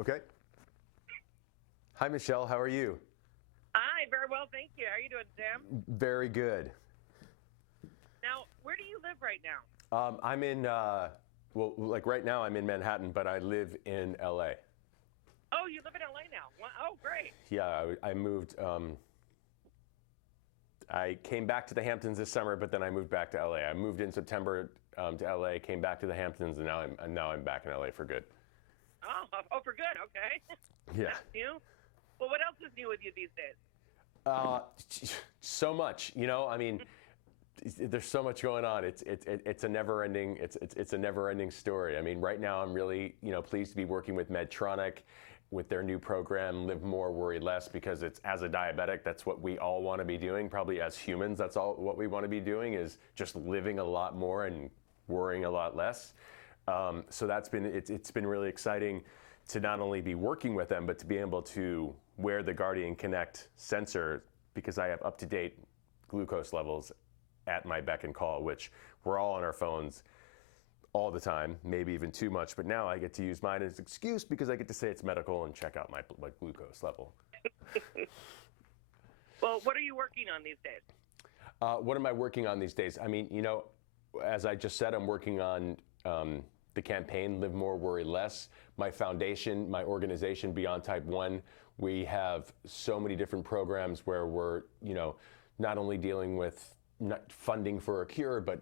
Okay. Hi, Michelle. How are you? Hi, very well, thank you. How are you doing, Sam? Very good. Now, where do you live right now? I'm in, like right now I'm in Manhattan, but I live in LA. Oh, you live in LA now. Oh, great. Yeah, I moved. I came back to the Hamptons this summer, but then I moved back to LA. I moved in September to LA, came back to the Hamptons, and now I'm back in LA for good. Oh, for good. Okay. Yeah. That's new. Well, what else is new with you these days? So much, I mean, there's so much going on. It's a never-ending story. I mean, right now I'm really pleased to be working with Medtronic with their new program, Live More, Worry Less, because it's, as a diabetic, that's what we all want to be doing. Probably as humans, that's all what we want to be doing, is just living a lot more and worrying a lot less. So it's been really exciting to not only be working with them, but to be able to wear the Guardian Connect sensor, because I have up-to-date glucose levels at my beck and call, which we're all on our phones all the time, maybe even too much. But now I get to use mine as an excuse because I get to say it's medical and check out my glucose level. Well, what are you working on these days? What am I working on these days? I mean, as I just said, I'm working on the campaign, Live More, Worry Less. My foundation, my organization, Beyond Type 1, we have so many different programs where we're, not only dealing with funding for a cure, but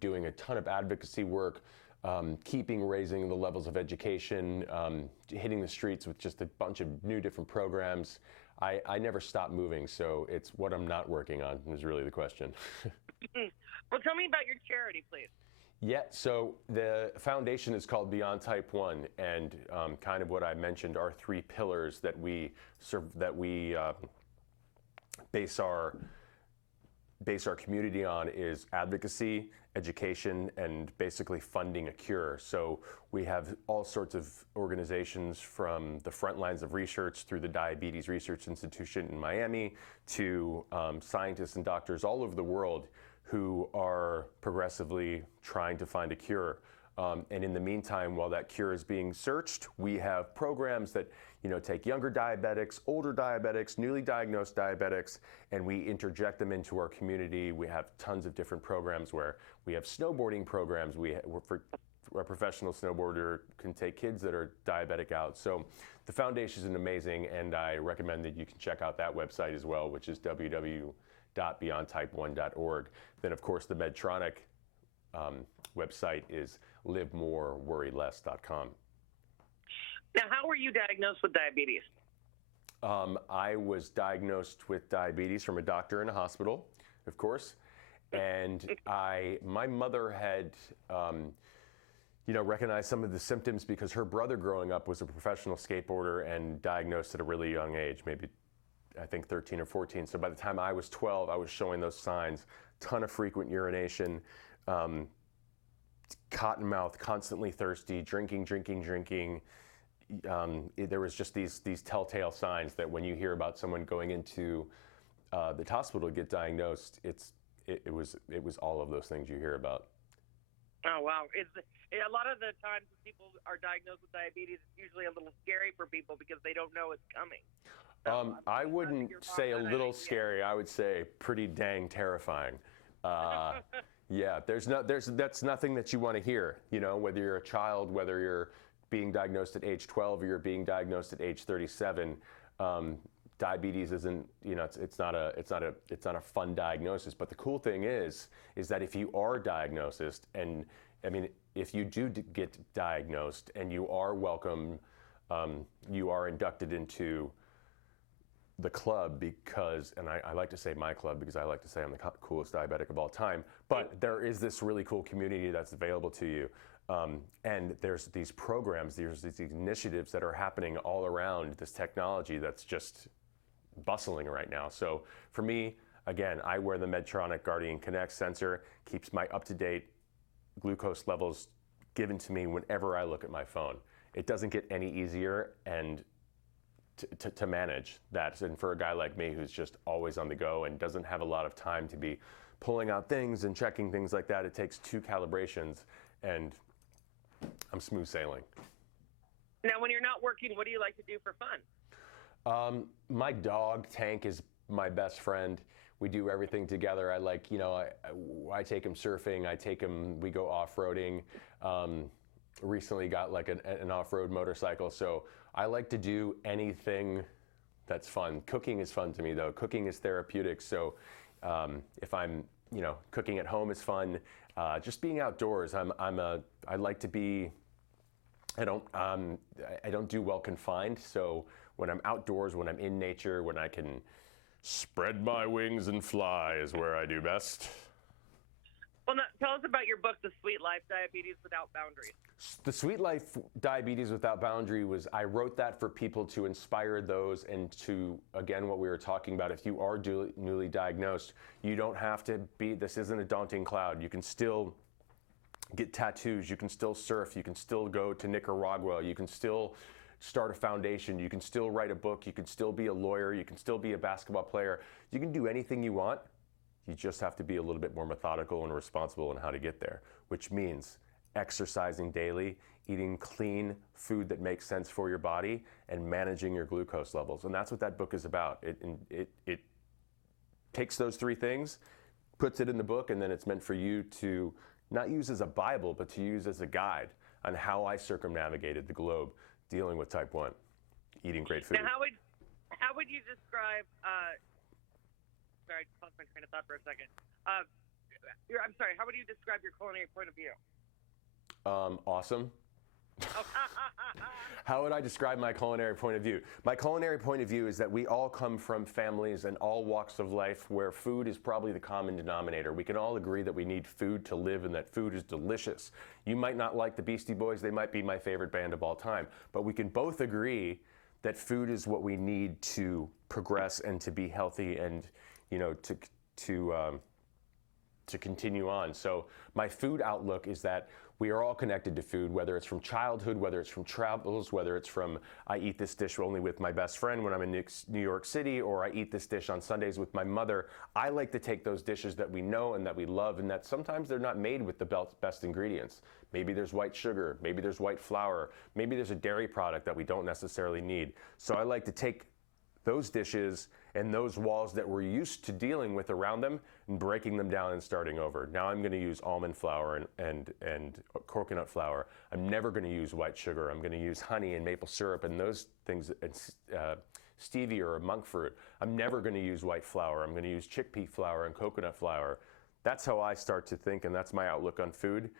doing a ton of advocacy work, raising the levels of education, hitting the streets with just a bunch of new different programs. I never stop moving, so it's what I'm not working on is really the question. Well, tell me about your charity, please. Yeah, so the foundation is called Beyond Type 1, and kind of what I mentioned are three pillars that we base our community on is advocacy, education, and basically funding a cure. So we have all sorts of organizations, from the front lines of research through the Diabetes Research Institute in Miami to scientists and doctors all over the world who are progressively trying to find a cure. And in the meantime, while that cure is being searched, we have programs that take younger diabetics, older diabetics, newly diagnosed diabetics, and we interject them into our community. We have tons of different programs where we have snowboarding programs. Where a professional snowboarder can take kids that are diabetic out. So the foundation is amazing, and I recommend that you can check out that website as well, which is www.beyondtype1.org. Then, of course, the Medtronic website is livemoreworryless.com. Now, how were you diagnosed with diabetes? I was diagnosed with diabetes from a doctor in a hospital, of course, and my mother had recognized some of the symptoms because her brother growing up was a professional skateboarder and diagnosed at a really young age, maybe I think 13 or 14. So by the time I was 12, I was showing those signs: ton of frequent urination, cotton mouth, constantly thirsty, drinking. There was just these telltale signs that when you hear about someone going into the hospital to get diagnosed, it was all of those things you hear about. Oh, wow. A lot of the times when people are diagnosed with diabetes, it's usually a little scary for people because they don't know it's coming. So, I wouldn't say a little scary. I would say pretty dang terrifying. Yeah, that's nothing that you want to hear, whether you're a child, whether you're being diagnosed at age 12 or you're being diagnosed at age 37. Diabetes isn't, it's not a fun diagnosis. But the cool thing is that if you are diagnosed, and I mean, if you do get diagnosed and you are welcome, you are inducted into the club because, and I like to say my club because I like to say I'm the coolest diabetic of all time, but there is this really cool community that's available to you. And there's these programs, there's these initiatives that are happening all around this technology that's just bustling right now. So for me, again, I wear the Medtronic Guardian Connect sensor, keeps my up-to-date glucose levels given to me whenever I look at my phone. It doesn't get any easier and to manage that. And for a guy like me who's just always on the go and doesn't have a lot of time to be pulling out things and checking things like that, it takes 2 calibrations and I'm smooth sailing. Now, when you're not working, what do you like to do for fun? My dog Tank is my best friend. We do everything together. I like, I take him surfing. We go off-roading. Recently got like an off-road motorcycle. So I like to do anything that's fun. Cooking is fun to me though. Cooking is therapeutic. So if I'm, cooking at home is fun. Just being outdoors. I like to be. I don't do well confined. So when I'm outdoors, when I'm in nature, when I can spread my wings and fly is where I do best. Well, tell us about your book, The Sweet Life: Diabetes Without Boundaries. The Sweet Life: Diabetes Without Boundary I wrote that for people to inspire those and to, again, what we were talking about, if you are newly diagnosed, you don't have to be, this isn't a daunting cloud. You can still get tattoos, you can still surf, you can still go to Nicaragua, you can still start a foundation, you can still write a book, you can still be a lawyer, you can still be a basketball player. You can do anything you want. You just have to be a little bit more methodical and responsible in how to get there, which means exercising daily, eating clean food that makes sense for your body, and managing your glucose levels. And that's what that book is about. It takes those three things, puts it in the book, and then it's meant for you to not use as a Bible, but to use as a guide on how I circumnavigated the globe dealing with type 1, eating great food. Now, how would you describe, sorry, I just lost my train of thought for a second. I'm sorry, how would you describe your culinary point of view? Awesome. How would I describe my culinary point of view? My culinary point of view is that we all come from families and all walks of life where food is probably the common denominator. We can all agree that we need food to live and that food is delicious. You might not like the Beastie Boys, they might be my favorite band of all time, but we can both agree that food is what we need to progress and to be healthy and, to continue on. So my food outlook is that we are all connected to food, whether it's from childhood, whether it's from travels, whether it's from I eat this dish only with my best friend when I'm in New York City, or I eat this dish on Sundays with my mother. I like to take those dishes that we know and that we love and that sometimes they're not made with the best ingredients. Maybe there's white sugar, maybe there's white flour, maybe there's a dairy product that we don't necessarily need. So I like to take those dishes and those walls that we're used to dealing with around them and breaking them down and starting over. Now I'm going to use almond flour and coconut flour. I'm never going to use white sugar. I'm going to use honey and maple syrup and those things, stevia or monk fruit. I'm never going to use white flour. I'm going to use chickpea flour and coconut flour. That's how I start to think, and that's my outlook on food.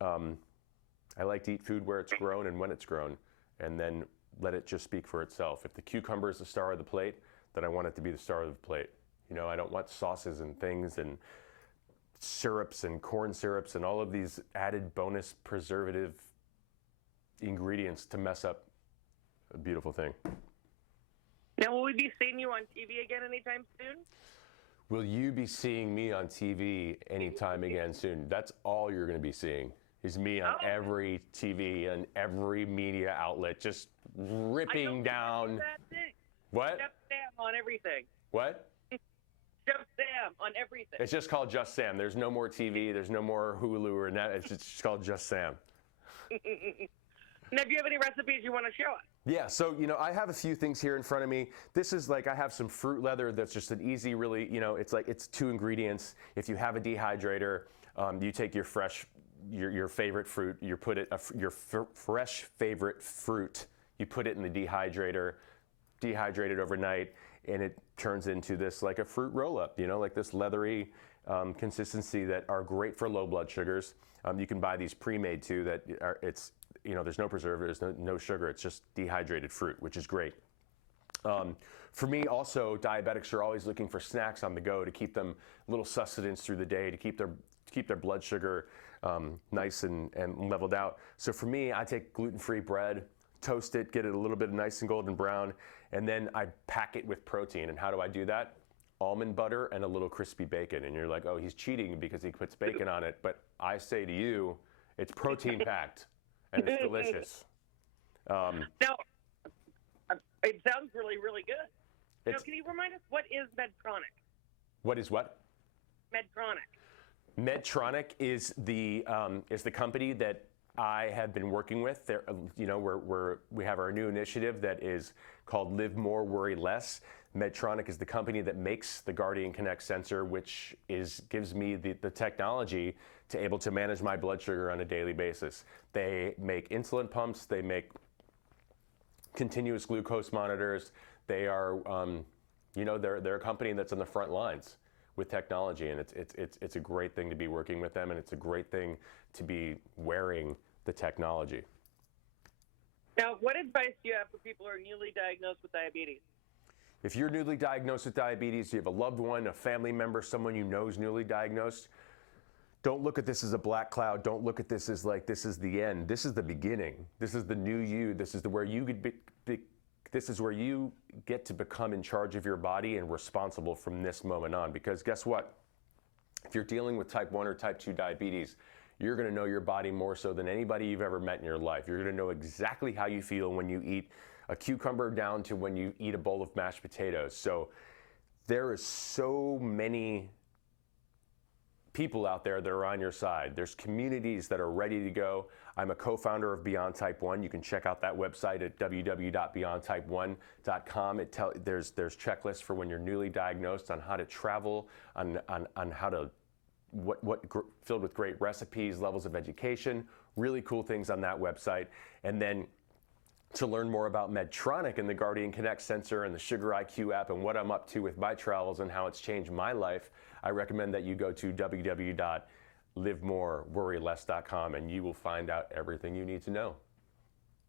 I like to eat food where it's grown and when it's grown, and then let it just speak for itself. If the cucumber is the star of the plate, then I want it to be the star of the plate. I don't want sauces and things and syrups and corn syrups and all of these added bonus preservative ingredients to mess up a beautiful thing. Now, will we be seeing you on TV again anytime soon? Will you be seeing me on TV anytime again soon? That's all you're going to be seeing is me on every TV and every media outlet, just ripping down. What? Chef Sam on everything. What? Chef Sam on everything. It's just called Just Sam. There's no more TV. There's no more Hulu or net. It's just called Just Sam. Now, do you have any recipes you want to show us? Yeah, so, I have a few things here in front of me. This is I have some fruit leather that's just an easy, really, it's 2 ingredients. If you have a dehydrator, you take your your favorite fruit, you put it, fresh favorite fruit, you put it in the dehydrator, dehydrate it overnight, and it turns into this like a fruit roll-up, like this leathery consistency that are great for low blood sugars. You can buy these pre-made too that there's no preservatives, no sugar, it's just dehydrated fruit, which is great. For me also, diabetics are always looking for snacks on the go to keep them little sustenance through the day, to keep their blood sugar nice and leveled out. So for me, I take gluten-free bread, toast it, get it a little bit nice and golden brown, and then I pack it with protein. And how do I do that? Almond butter and a little crispy bacon. And you're like, oh, he's cheating because he puts bacon on it. But I say to you, it's protein packed and it's delicious. Now, it sounds really, really good. Now, can you remind us, what is Medtronic? What is what? Medtronic. Medtronic is the company that I have been working with. There, you know, we have our new initiative that is called Live More, Worry Less. Medtronic is the company that makes the Guardian Connect sensor, which gives me the technology to able to manage my blood sugar on a daily basis. They make insulin pumps. They make continuous glucose monitors. They are, you know, they're a company that's on the front lines with technology, and it's a great thing to be working with them, and it's a great thing to be wearing the technology. Now, what advice do you have for people who are newly diagnosed with diabetes? If you're newly diagnosed with diabetes, you have a loved one, a family member, someone you know is newly diagnosed, don't look at this as a black cloud. Don't look at this as like this is the end. This is the beginning. This is the new you. This is where you could this is where you get to become in charge of your body and responsible from this moment on. Because guess what? If you're dealing with type 1 or type 2 diabetes, you're going to know your body more so than anybody you've ever met in your life. You're going to know exactly how you feel when you eat a cucumber down to when you eat a bowl of mashed potatoes. So there is so many people out there that are on your side. There's communities that are ready to go. I'm a co-founder of Beyond Type 1. You can check out that website at www.beyondtype1.com. There's checklists for when you're newly diagnosed on how to travel, on how to filled with great recipes, levels of education, really cool things on that website. And then to learn more about Medtronic and the Guardian Connect sensor and the Sugar IQ app and what I'm up to with my travels and how it's changed my life, I recommend that you go to www.livemoreworryless.com and you will find out everything you need to know.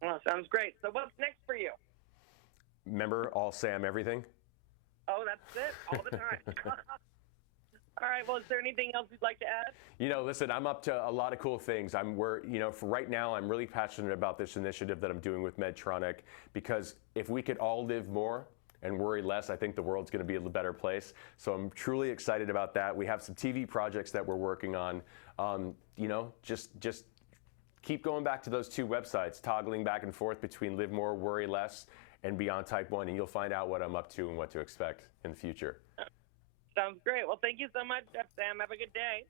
Well, sounds great. So what's next for you? Remember, all Sam everything? Oh, that's it? All the time. All right. Well, is there anything else you'd like to add? You know, listen, I'm up to a lot of cool things. You know, for right now, I'm really passionate about this initiative that I'm doing with Medtronic, because if we could all live more and worry less, I think the world's going to be a better place. So I'm truly excited about that. We have some TV projects that we're working on. You know, just keep going back to those two websites, toggling back and forth between Live More, Worry Less, and Beyond Type 1, and you'll find out what I'm up to and what to expect in the future. Sounds great. Well, thank you so much, Chef Sam. Have a good day.